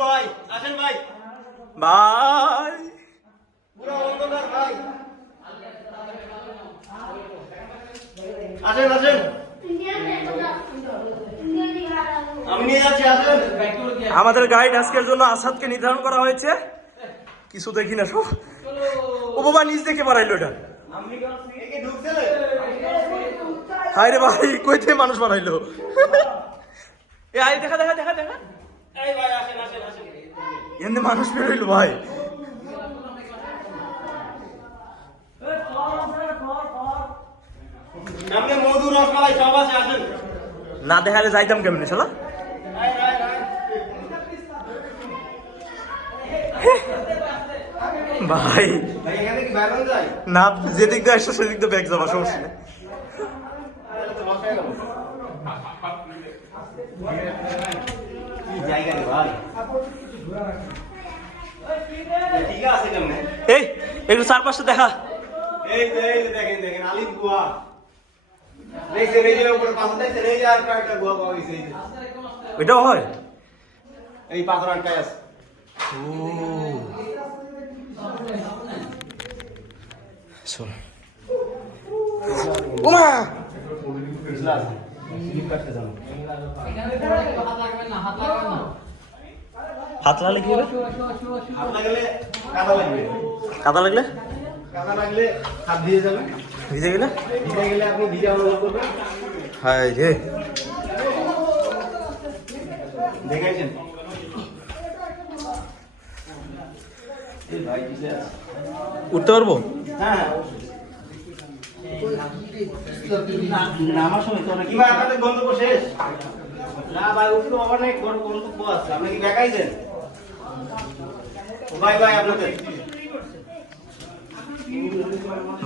ভাই আসেন ভাই ভাই পুরো অন্ধকার ভাই আসেন আসেন আমি নিয়ে যাচ্ছি আসেন আমাদের গাইড আজকের জন্য আসাদকে নির্ধারণ করা হয়েছে কিছু দেখি না সব ও বাবা নিজ দেখে বাড়াইলো এটা একে ঢুকছিলে হায় রে ভাই কই থেকে মানুষ বানাইলো এ আই দেখা দেখা দেখা দেখা এই ভাই আসেন আসেন আসেন এমনি মানুষ বেরোইলো ভাই সামনে মধু রসমালাই সব আছে আসেন না দেখালে যাইতাম কেমনে শালা আয় আয় আয় ভাই ভাই এখানে কি বাইরে যায় না যেদিক দিয়ে আসছো সেদিক দিয়ে ব্যাগ যাবা সমস্যা নেই কি জায়গা রে ভাই ঠিক আছে কেমনে এই একটু চারপাশে দেখা এই যে দেখেন দেখেন আলিম গুয়া দেখছেন এই যে উপরে পাথর দেখছেন এই যে আর কয়েকটা গুয়া পাওয়া গেছে এই যে ওইটাও হয় এই পাথর আটকায় আছে ও শোন ওমা হাত লাগলে কি হবে হাত লাগলে কাদা লাগবে কাদা লাগলে কাদা লাগলে হাত দিয়ে যাবে ভিজে গেলে ভিজে গেলে আপনি ভিজা অনুভব করবেন হায় রে দেখাইছেন এই ভাই কিসে আছে উঠতে পারবো হ্যাঁ নামার সময় তো কি ভাই আপনাদের গন্তব্য শেষ না ভাই উঠতে আবার নাই গন্তব্য আছে আপনি কি দেখাইছেন ভাই ভাই আপনাদের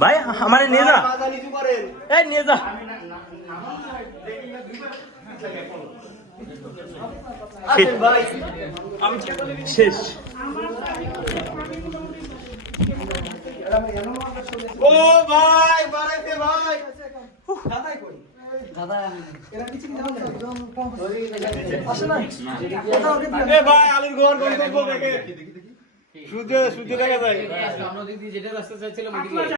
ভাই আমারে নিয়ে যা মাথা নিচু করেন এই নিয়ে যা আসেন ভাই আমি শেষ ও ভাই বাড়াইতে ভাই এ ভাই আলুর ঘর গন্তব্য দেখে সূর্য দেখা যায়